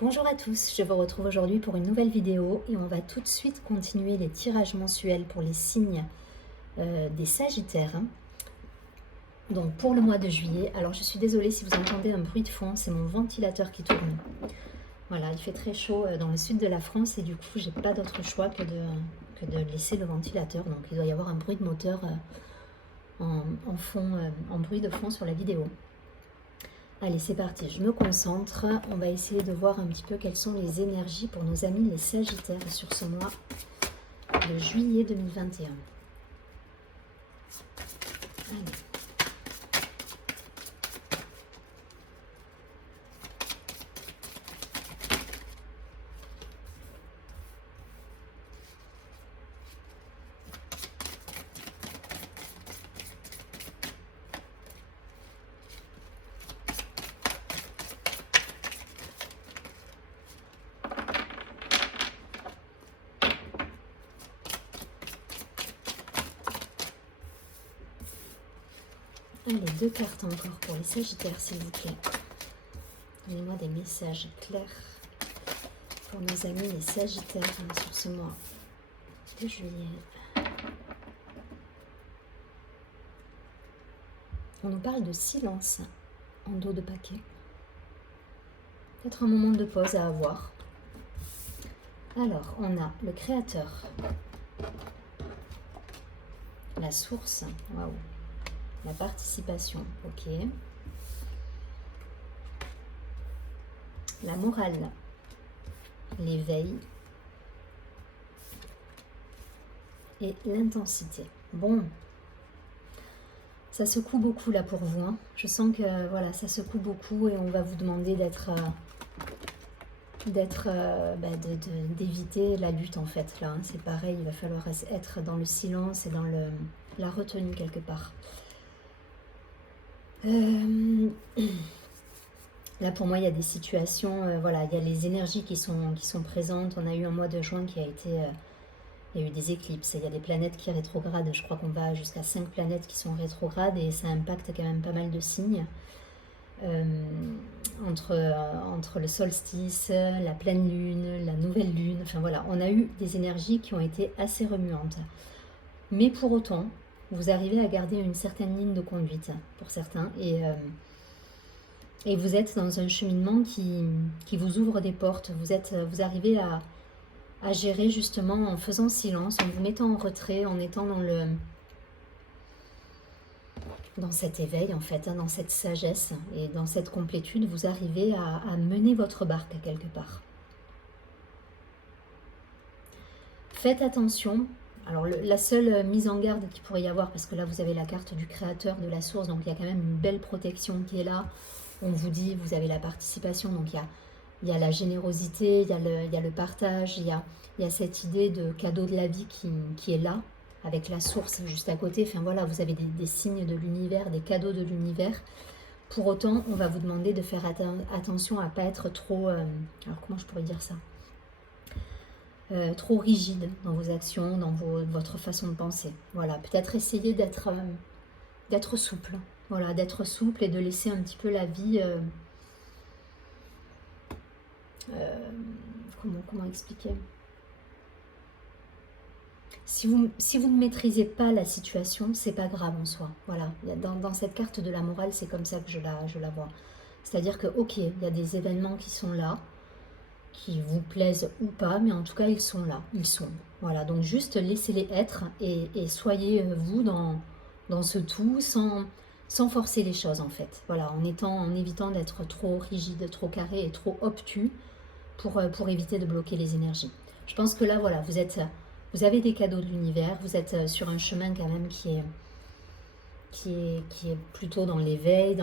Bonjour à tous, je vous retrouve aujourd'hui pour une nouvelle vidéo et on va tout de suite continuer les tirages mensuels pour les signes des Sagittaires. Donc pour le mois de juillet, alors je suis désolée si vous entendez un bruit de fond, c'est mon ventilateur qui tourne. Voilà, il fait très chaud dans le sud de la France et du coup j'ai pas d'autre choix que de laisser le ventilateur. Donc il doit y avoir un bruit de moteur en bruit de fond sur la vidéo. Allez, c'est parti, je me concentre. On va essayer de voir un petit peu quelles sont les énergies pour nos amis les Sagittaires sur ce mois de juillet 2021. Allez. Allez, 2 cartes encore pour les Sagittaires, s'il vous plaît. Donnez-moi des messages clairs pour nos amis les Sagittaires sur ce mois de juillet. On nous parle de silence en dos de paquet. Peut-être un moment de pause à avoir. Alors, on a le créateur, la source, waouh, la participation, ok, la morale, l'éveil et l'intensité. Bon, ça secoue beaucoup là pour vous, hein. Je sens que voilà, ça secoue beaucoup et on va vous demander d'éviter la lutte en fait là, hein. C'est pareil, il va falloir être dans le silence et dans la retenue quelque part. Là pour moi il y a des situations, voilà, il y a les énergies qui sont présentes. On a eu un mois de juin qui a été, il y a eu des éclipses, il y a des planètes qui rétrogradent, je crois qu'on va jusqu'à 5 planètes qui sont rétrogrades et ça impacte quand même pas mal de signes. Entre le solstice, la pleine lune, la nouvelle lune, enfin voilà, on a eu des énergies qui ont été assez remuantes. Mais pour autant, vous arrivez à garder une certaine ligne de conduite pour certains et vous êtes dans un cheminement qui vous ouvre des portes. Vous arrivez à gérer justement en faisant silence, en vous mettant en retrait, en étant dans cet éveil en fait, hein, dans cette sagesse et dans cette complétude, vous arrivez à mener votre barque quelque part. Faites attention. Alors la seule mise en garde qu'il pourrait y avoir, parce que là vous avez la carte du créateur, de la source, donc il y a quand même une belle protection qui est là. On vous dit, vous avez la participation, donc il y a la générosité, il y a le partage, il y a cette idée de cadeau de la vie qui est là, avec la source juste à côté. Enfin voilà, vous avez des signes de l'univers, des cadeaux de l'univers. Pour autant, on va vous demander de faire attention à ne pas être trop... alors comment je pourrais dire ça, trop rigide dans vos actions, dans votre façon de penser. Voilà, peut-être essayer d'être souple. Voilà, d'être souple et de laisser un petit peu la vie... comment expliquer ? Si vous ne maîtrisez pas la situation, c'est pas grave en soi. Voilà, dans cette carte de la morale, c'est comme ça que je la vois. C'est-à-dire que, ok, il y a des événements qui sont là, qui vous plaisent ou pas, mais en tout cas, ils sont là, ils sont. Voilà, donc juste laissez-les être et soyez vous dans ce tout sans forcer les choses en fait. Voilà, en évitant d'être trop rigide, trop carré et trop obtus pour éviter de bloquer les énergies. Je pense que là, voilà, vous avez des cadeaux de l'univers, vous êtes sur un chemin quand même qui est plutôt dans l'éveil,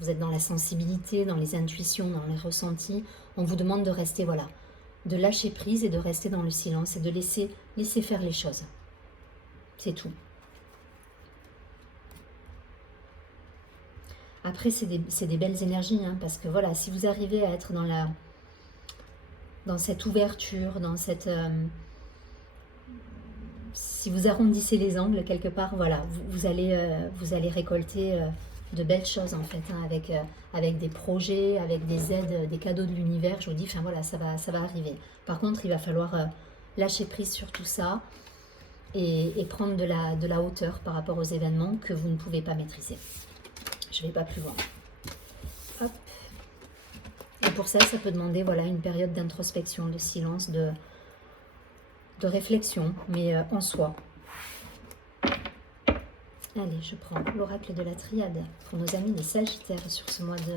vous êtes dans la sensibilité, dans les intuitions, dans les ressentis. On vous demande de rester, voilà, de lâcher prise et de rester dans le silence et de laisser faire les choses. C'est tout. Après, c'est des belles énergies, hein, parce que voilà, si vous arrivez à être dans cette ouverture, dans cette... si vous arrondissez les angles quelque part, voilà, vous allez récolter de belles choses en fait, hein, avec des projets, avec des aides, des cadeaux de l'univers. Je vous dis, enfin voilà, ça va arriver. Par contre, il va falloir lâcher prise sur tout ça et prendre de la hauteur par rapport aux événements que vous ne pouvez pas maîtriser. Je ne vais pas plus loin. Hop. Et pour ça, ça peut demander voilà, une période d'introspection, de silence, de réflexion, mais en soi. Allez, je prends l'oracle de la triade pour nos amis les Sagittaires sur ce mois de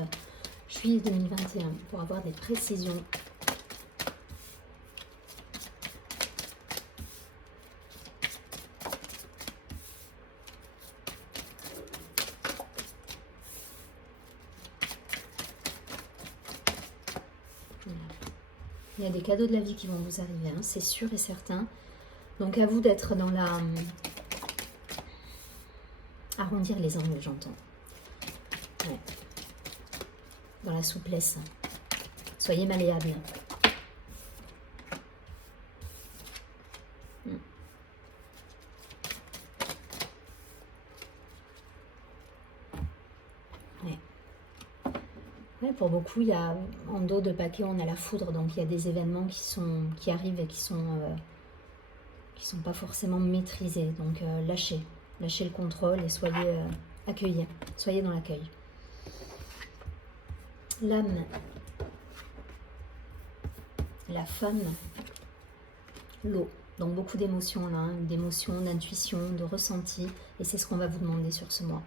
juillet 2021 pour avoir des précisions. Il y a des cadeaux de la vie qui vont vous arriver, hein, c'est sûr et certain. Donc à vous d'être dans la... arrondir les angles, j'entends. Ouais. Dans la souplesse. Soyez malléable. Ouais. Ouais, pour beaucoup, il y a en dos de paquet, on a la foudre, donc il y a des événements qui arrivent et qui sont pas forcément maîtrisés. Donc lâchez le contrôle et soyez accueillis, soyez dans l'accueil. L'âme, la femme, l'eau. Donc beaucoup d'émotions là, hein, d'émotions, d'intuition, de ressenti. Et c'est ce qu'on va vous demander sur ce mois.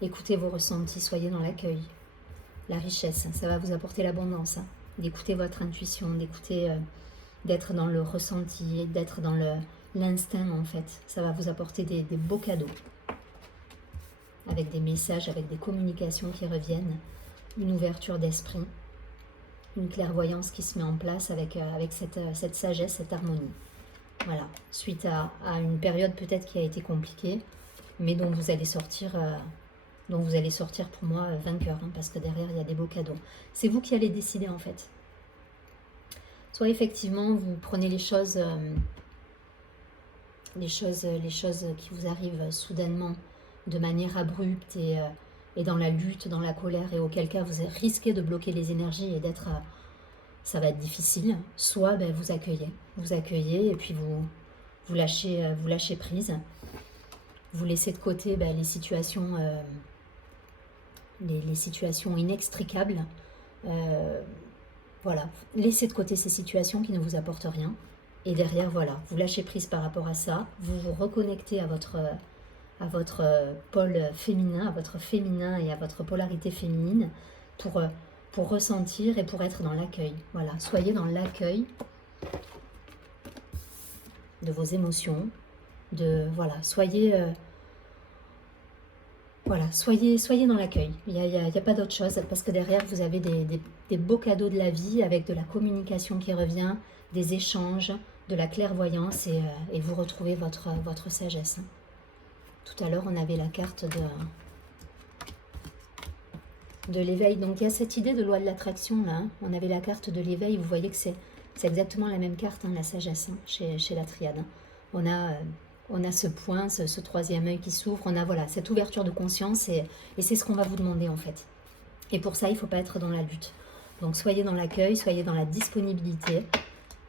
Écoutez vos ressentis, soyez dans l'accueil. La richesse, ça va vous apporter l'abondance. Hein, d'écouter votre intuition, d'écouter, d'être dans le ressenti, d'être dans l'instinct en fait. Ça va vous apporter des beaux cadeaux. Avec des messages, avec des communications qui reviennent. Une ouverture d'esprit. Une clairvoyance qui se met en place avec cette sagesse, cette harmonie. Voilà, suite à une période peut-être qui a été compliquée, mais dont vous allez sortir pour moi vainqueur, hein, parce que derrière il y a des beaux cadeaux. C'est vous qui allez décider en fait. Soit effectivement vous prenez les choses qui vous arrivent soudainement de manière abrupte et dans la lutte, dans la colère, et auquel cas vous risquez de bloquer les énergies et d'être... ça va être difficile. Soit ben, vous accueillez et puis vous lâchez prise. Vous laissez de côté ben, les situations inextricables. Voilà, laissez de côté ces situations qui ne vous apportent rien. Et derrière, voilà, vous lâchez prise par rapport à ça. Vous vous reconnectez à votre pôle féminin, à votre féminin et à votre polarité féminine pour ressentir et pour être dans l'accueil. Voilà, soyez dans l'accueil de vos émotions, soyez dans l'accueil. Il n'y a pas d'autre chose, parce que derrière vous avez des beaux cadeaux de la vie avec de la communication qui revient, des échanges, de la clairvoyance et vous retrouvez votre sagesse. Tout à l'heure on avait la carte de l'éveil. Donc il y a cette idée de loi de l'attraction là. Hein. On avait la carte de l'éveil. Vous voyez que c'est exactement la même carte, hein, la sagesse, hein, chez la triade. Hein. On a ce point, ce troisième œil qui s'ouvre. On a voilà, cette ouverture de conscience et c'est ce qu'on va vous demander en fait. Et pour ça, il ne faut pas être dans la lutte. Donc soyez dans l'accueil, soyez dans la disponibilité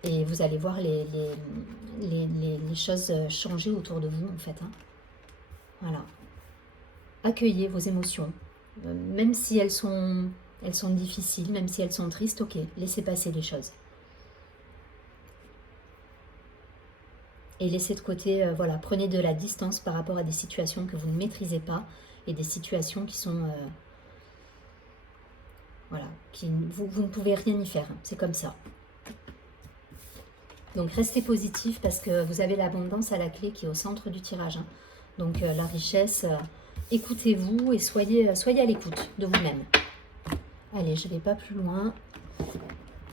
et vous allez voir les choses changer autour de vous en fait. Hein. Voilà. Accueillez vos émotions. Même si elles sont difficiles, même si elles sont tristes, ok, laissez passer les choses. Et laissez de côté, voilà, prenez de la distance par rapport à des situations que vous ne maîtrisez pas et des situations qui sont, voilà, vous ne pouvez rien y faire, c'est comme ça. Donc restez positif parce que vous avez l'abondance à la clé qui est au centre du tirage. Hein. Donc la richesse... écoutez-vous et soyez à l'écoute de vous-même. Allez, je ne vais pas plus loin.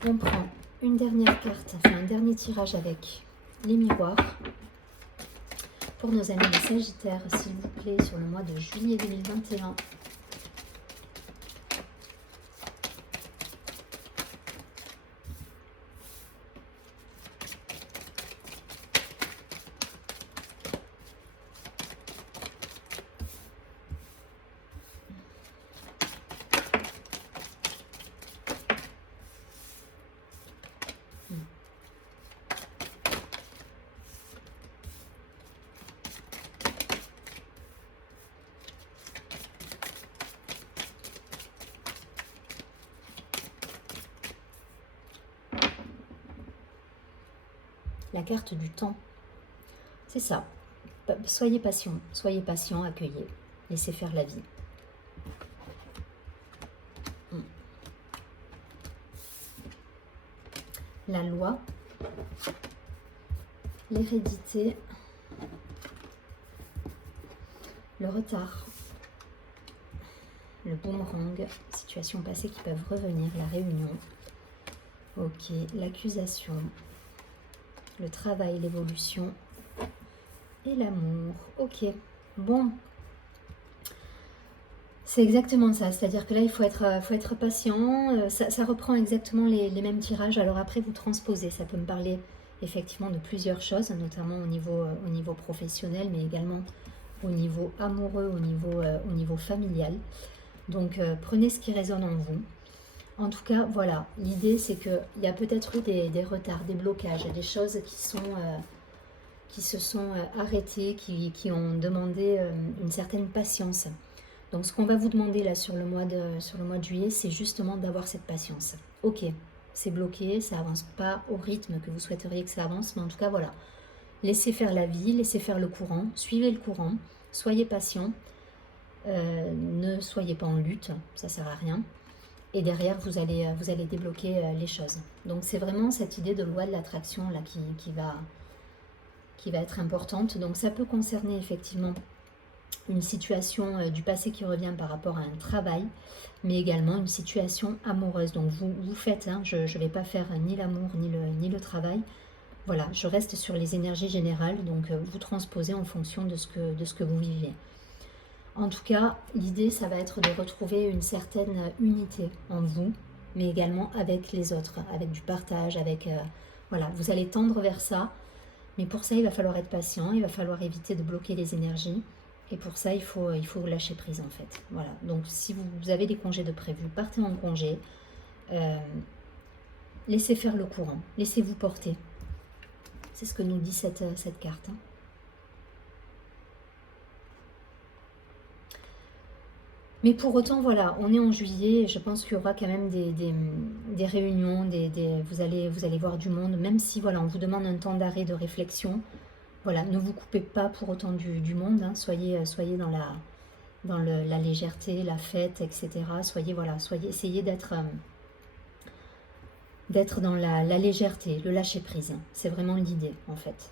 On prend une dernière carte, enfin un dernier tirage avec les miroirs. Pour nos amis les Sagittaires, s'il vous plaît, sur le mois de juillet 2021. la carte du temps. C'est ça. Soyez patient, accueillez, laissez faire la vie. La loi, l'hérédité, le retard, le boomerang, situations passées qui peuvent revenir, la réunion, ok, l'accusation, le travail, l'évolution et l'amour, ok, bon. C'est exactement ça, c'est-à-dire que là, il faut être patient, ça reprend exactement les mêmes tirages. Alors après, vous transposez, ça peut me parler effectivement de plusieurs choses, notamment au niveau professionnel, mais également au niveau amoureux, au niveau familial. Donc, prenez ce qui résonne en vous. En tout cas, voilà, l'idée, c'est qu'il y a peut-être eu des retards, des blocages, des choses qui se sont arrêtées, qui ont demandé une certaine patience. Donc ce qu'on va vous demander là sur le mois de juillet, c'est justement d'avoir cette patience. Ok, c'est bloqué, ça avance pas au rythme que vous souhaiteriez que ça avance, mais en tout cas voilà, laissez faire la vie, laissez faire le courant, suivez le courant, soyez patient, ne soyez pas en lutte, ça sert à rien. Et derrière, vous allez débloquer les choses. Donc c'est vraiment cette idée de loi de l'attraction là qui va être importante. Donc ça peut concerner effectivement une situation du passé qui revient par rapport à un travail, mais également une situation amoureuse. Donc vous faites, hein, je ne vais pas faire ni l'amour ni le travail. Voilà, je reste sur les énergies générales, donc vous transposez en fonction de ce que vous vivez. En tout cas, l'idée, ça va être de retrouver une certaine unité en vous, mais également avec les autres, avec du partage, avec... voilà, vous allez tendre vers ça, mais pour ça, il va falloir être patient, il va falloir éviter de bloquer les énergies. Et pour ça, il faut lâcher prise en fait. Voilà. Donc si vous avez des congés de prévu, partez en congé. Laissez faire le courant. Laissez-vous porter. C'est ce que nous dit cette carte. Hein. Mais pour autant, voilà, on est en juillet. Je pense qu'il y aura quand même des réunions. Vous allez voir du monde. Même si voilà, on vous demande un temps d'arrêt, de réflexion. Voilà, ne vous coupez pas pour autant du monde, hein. Soyez dans la légèreté, la fête, etc. Essayez d'être dans la légèreté, le lâcher prise. C'est vraiment l'idée en fait.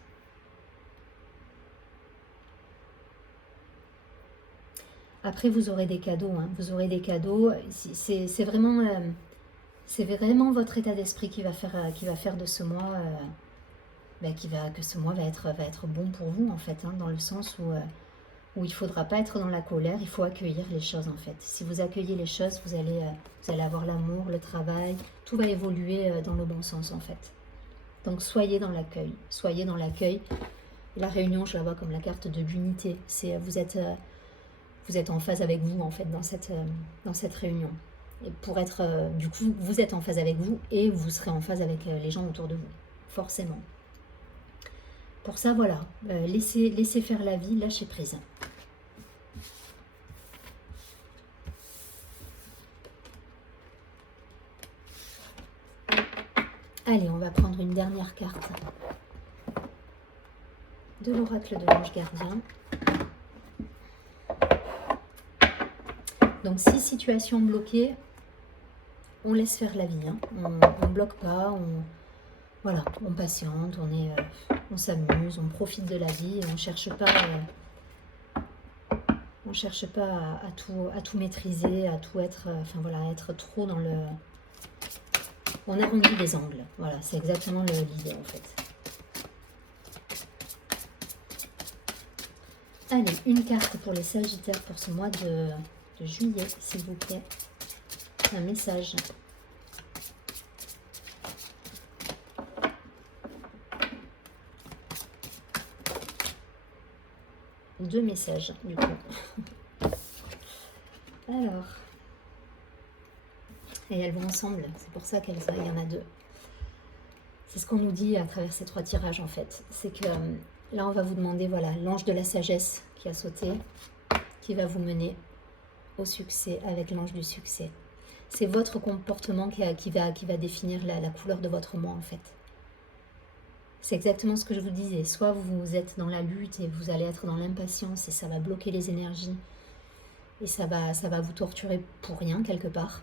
Après, vous aurez des cadeaux, hein. Vous aurez des cadeaux. C'est vraiment votre état d'esprit qui va faire de ce mois. Que ce mois va être bon pour vous en fait, hein, dans le sens où il ne faudra pas être dans la colère, il faut accueillir les choses en fait. Si vous accueillez les choses, vous allez avoir l'amour, le travail, tout va évoluer dans le bon sens en fait. Donc soyez dans l'accueil, soyez dans l'accueil. La réunion, je la vois comme la carte de l'unité, c'est vous êtes en phase avec vous en fait dans cette réunion. Et pour être, du coup, vous êtes en phase avec vous et vous serez en phase avec les gens autour de vous, forcément. Pour ça, voilà, laissez faire la vie, lâchez prise. Allez, on va prendre une dernière carte de l'oracle de l'ange gardien. Donc, si situation bloquée, on laisse faire la vie. Hein. On ne bloque pas, voilà, on patiente, on s'amuse, on profite de la vie et on cherche pas à tout maîtriser, à tout être, être trop dans le... On arrondit les angles, voilà, c'est exactement l'idée en fait. Allez, une carte pour les Sagittaires pour ce mois de juillet, s'il vous plaît. Un message. Deux messages, du coup. Alors. Et elles vont ensemble, c'est pour ça qu'il y en a deux. C'est ce qu'on nous dit à travers ces trois tirages, en fait. C'est que là, on va vous demander, voilà, l'ange de la sagesse qui a sauté, qui va vous mener au succès avec l'ange du succès. C'est votre comportement qui va définir la couleur de votre mois, en fait. C'est exactement ce que je vous disais. Soit vous êtes dans la lutte et vous allez être dans l'impatience et ça va bloquer les énergies et ça va vous torturer pour rien quelque part.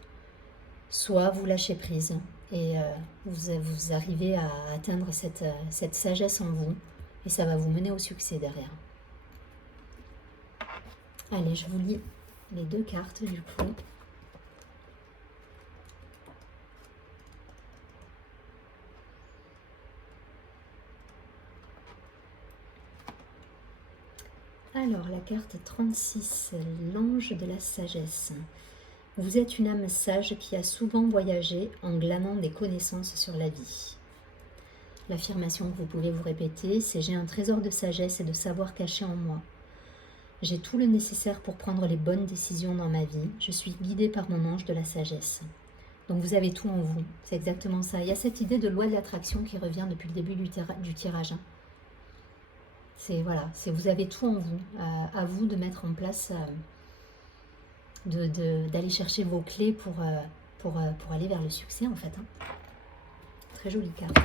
Soit vous lâchez prise et vous arrivez à atteindre cette sagesse en vous et ça va vous mener au succès derrière. Allez, je vous lis les 2 cartes du coup. Alors, la carte 36, l'ange de la sagesse. Vous êtes une âme sage qui a souvent voyagé en glanant des connaissances sur la vie. L'affirmation que vous pouvez vous répéter, c'est « J'ai un trésor de sagesse et de savoir caché en moi. J'ai tout le nécessaire pour prendre les bonnes décisions dans ma vie. Je suis guidée par mon ange de la sagesse. » Donc vous avez tout en vous, c'est exactement ça. Il y a cette idée de loi de l'attraction qui revient depuis le début du tirage. C'est voilà, vous avez tout en vous, à vous de mettre en place, d'aller chercher vos clés pour aller vers le succès en fait. Très jolie carte.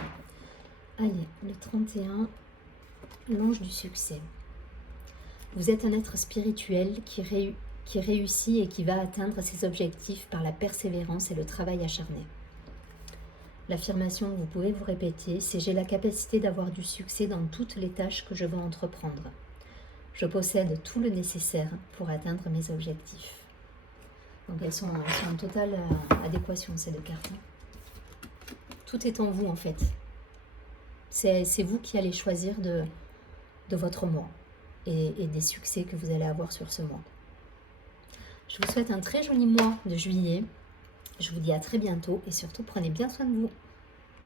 Allez, le 31, l'ange du succès. Vous êtes un être spirituel qui réussit et qui va atteindre ses objectifs par la persévérance et le travail acharné. L'affirmation que vous pouvez vous répéter, c'est « J'ai la capacité d'avoir du succès dans toutes les tâches que je veux entreprendre. Je possède tout le nécessaire pour atteindre mes objectifs. » Donc elles sont en totale adéquation ces 2 cartes. Tout est en vous en fait. C'est vous qui allez choisir de votre mois et des succès que vous allez avoir sur ce mois. Je vous souhaite un très joli mois de juillet. Je vous dis à très bientôt et surtout prenez bien soin de vous.